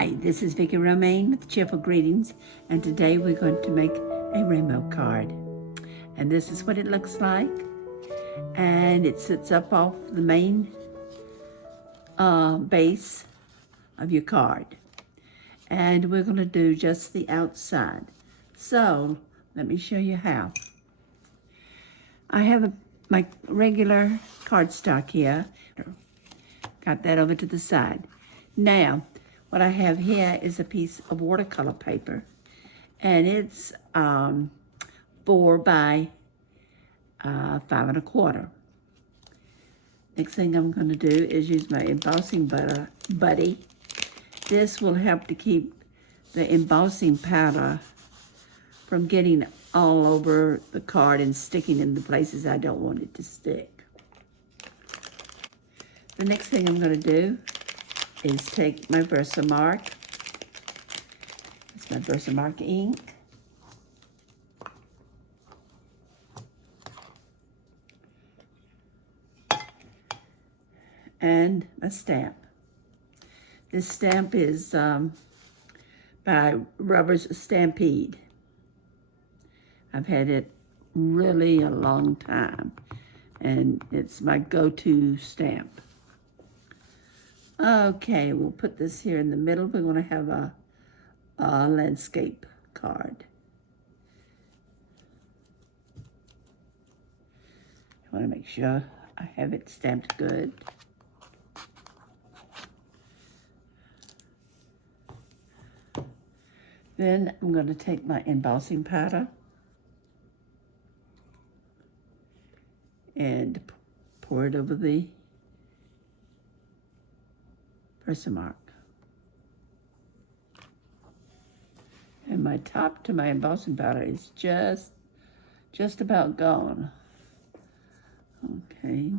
Hi, this is Vicki Romaine with Cheerful Greetings, and today we're going to make a rainbow card. And this is what it looks like. And it sits up off the main base of your card. And we're going to do just the outside. So, let me show you how. I have my regular cardstock here. Got that over to the side. Now, what I have here is a piece of watercolor paper, and it's 4 by 5 1/4. Next thing I'm going to do is use my embossing buddy. This will help to keep the embossing powder from getting all over the card and sticking in the places I don't want it to stick. The next thing I'm going to do is take my Versamark. It's my Versamark ink. And a stamp. This stamp is by Rubber's Stampede. I've had it really a long time, and it's my go-to stamp. Okay, we'll put this here in the middle. We're going to have a landscape card. I want to make sure I have it stamped good. Then I'm going to take my embossing powder and pour it over the Versamark. And my top to my embossing powder is just about gone. Okay.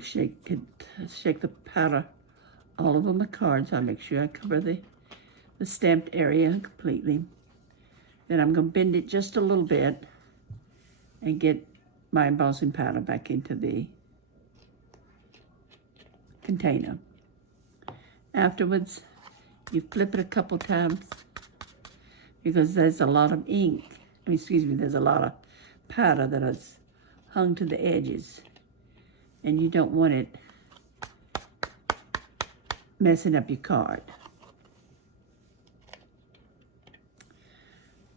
Shake the powder all over my card, so I make sure I cover the stamped area completely. Then I'm going to bend it just a little bit and get my embossing powder back into the container. Afterwards, you flip it a couple times because there's a lot of ink. There's a lot of powder that is hung to the edges, and you don't want it messing up your card.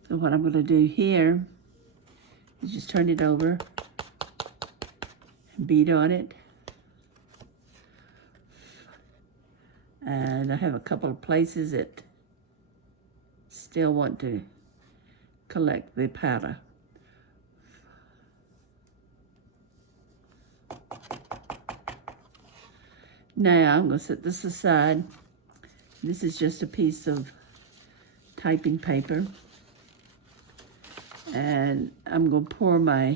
So what I'm going to do here is just turn it over and beat on it. And I have a couple of places that still want to collect the powder. Now I'm going to set this aside. This is just a piece of typing paper. And I'm going to pour my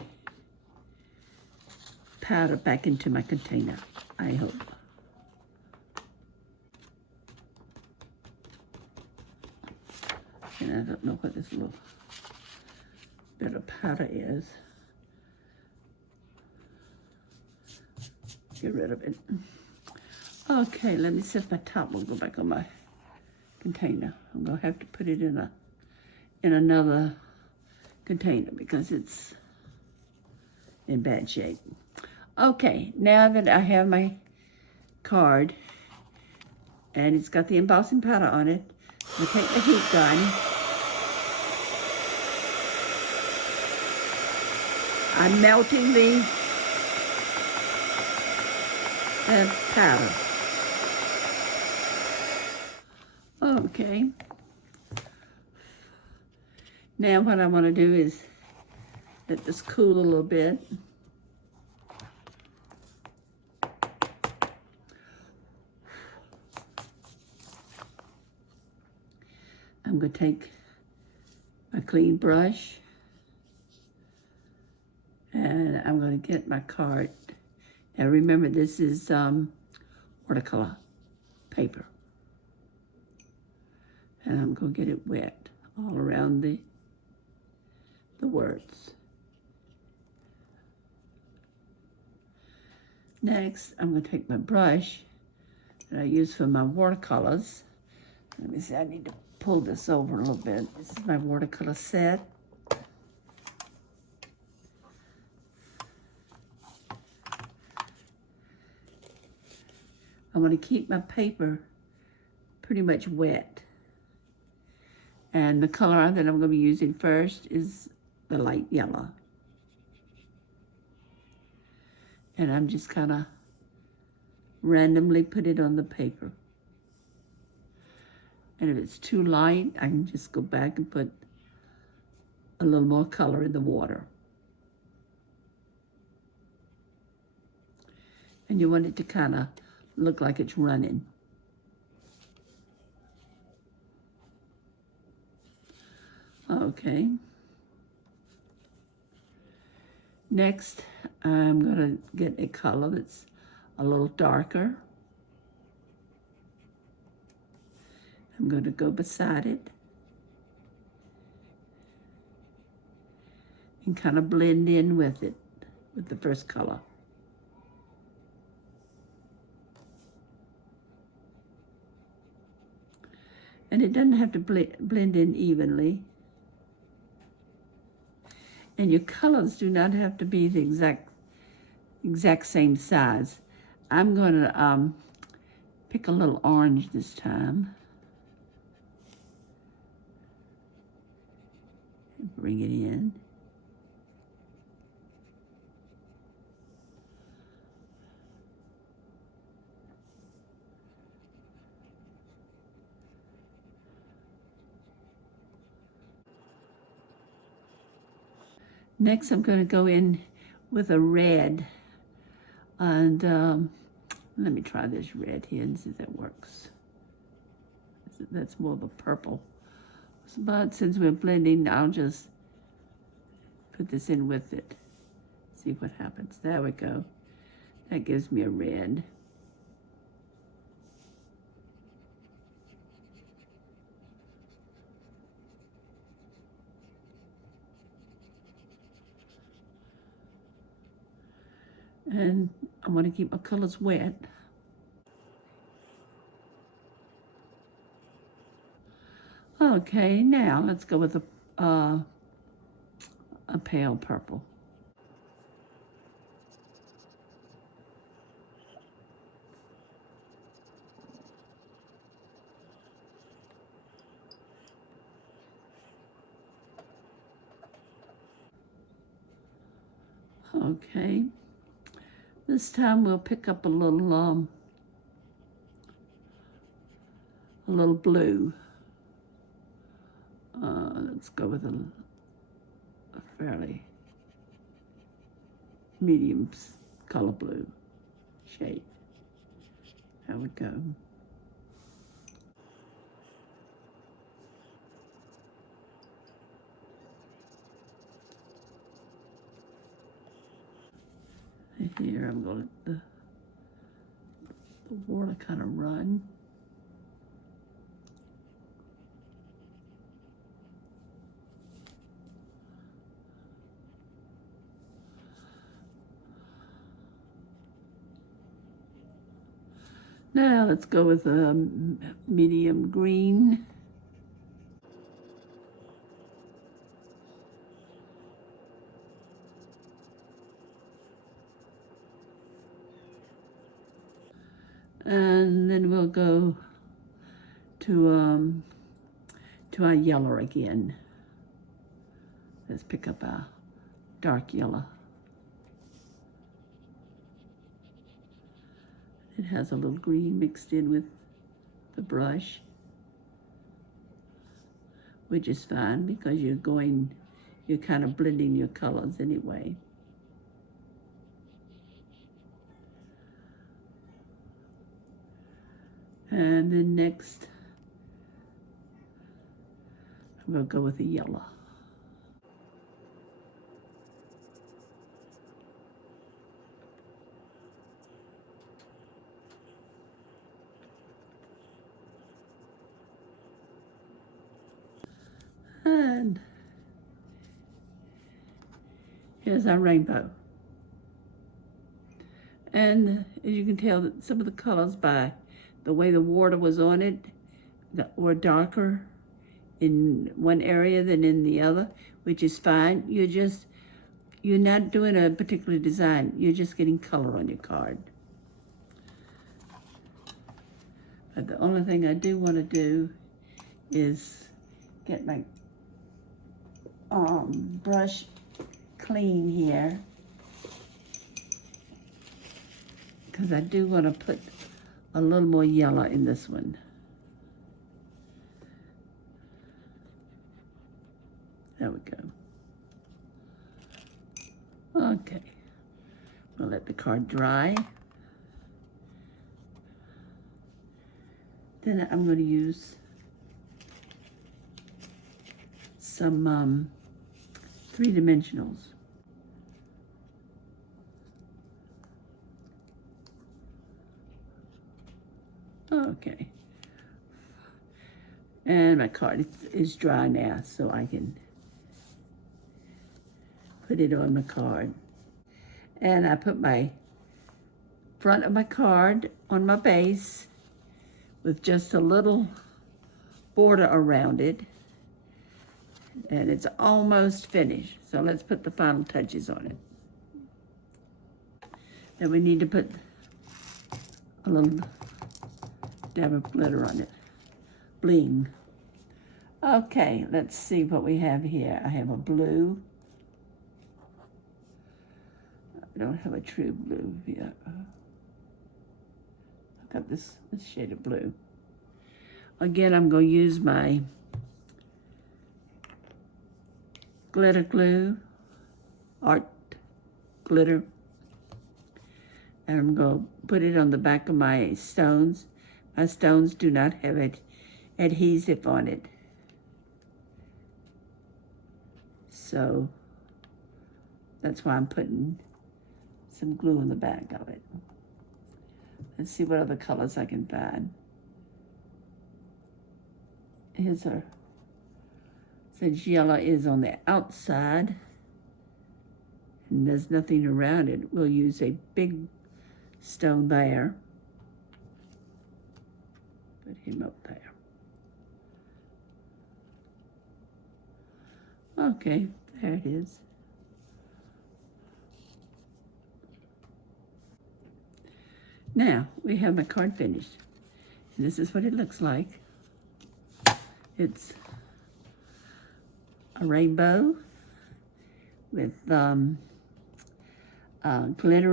powder back into my container, I hope. And I don't know what this little bit of powder is. Get rid of it. Okay, let me see if my top will go back on my container. I'm going to have to put it in another container because it's in bad shape. Okay, now that I have my card and it's got the embossing powder on it, I'll take the heat gun. I'm melting the powder. Okay. Now what I want to do is let this cool a little bit. I'm going to take a clean brush and I'm going to get my card. Now remember, this is watercolor paper. And I'm going to get it wet all around the words. Next, I'm going to take my brush that I use for my watercolors. Let me see, I need to pull this over a little bit. This is my watercolor set. I want to keep my paper pretty much wet. And the color that I'm going to be using first is the light yellow. And I'm just kind of randomly put it on the paper. And if it's too light, I can just go back and put a little more color in the water. And you want it to kind of look like it's running. Okay. Next, I'm going to get a color that's a little darker. I'm going to go beside it and kind of blend in with it, with the first color. And it doesn't have to blend in evenly. And your colors do not have to be the exact same size. I'm going to pick a little orange this time. And bring it in. Next, I'm going to go in with a red, and let me try this red here and see if that works. That's more of a purple. But since we're blending, I'll just put this in with it. See what happens. There we go. That gives me a red. And I want to keep my colors wet. Okay, now let's go with a pale purple. Okay, this time we'll pick up a little blue. Let's go with a fairly medium color blue shade. There we go. Here I'm going to let the water kind of run. Now let's go with a medium green. And then we'll go to our yellow again. Let's pick up our dark yellow. It has a little green mixed in with the brush, which is fine because you're kind of blending your colors anyway. And then next, we'll go with the yellow. And here's our rainbow. And as you can tell, that some of the colors by the way the water was on it were darker in one area than in the other, which is fine. You're not doing a particular design. You're just getting color on your card. But the only thing I do want to do is get my brush clean here, because I do want to put a little more yellow in this one. There we go. Okay, we'll let the card dry. Then I'm going to use some 3-dimensionals. Okay. And my card is dry now, so I can put it on my card. And I put my front of my card on my base with just a little border around it. And it's almost finished. So let's put the final touches on it. Then we need to put a little dab of glitter on it. Bling. Okay, let's see what we have here. I have a blue. I don't have a true blue here. I've got this shade of blue. Again, I'm going to use my glitter glue, art glitter, and I'm going to put it on the back of my stones. My stones do not have adhesive on it, so that's why I'm putting some glue in the back of it. Let's see what other colors I can find. Here's our, since yellow is on the outside and there's nothing around it, we'll use a big stone there. Put him up there. Okay, there it is. Now, we have my card finished. And this is what it looks like. It's a rainbow with glitter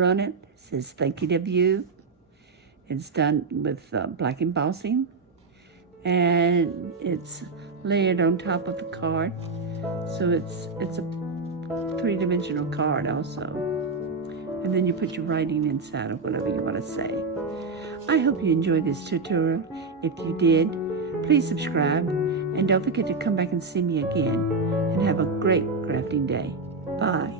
on it. It says, "Thank you to you." It's done with black embossing. And it's layered on top of the card. So it's a 3-dimensional card also. And then you put your writing inside of whatever you want to say. I hope you enjoyed this tutorial. If you did, please subscribe, and don't forget to come back and see me again. And have a great crafting day. Bye.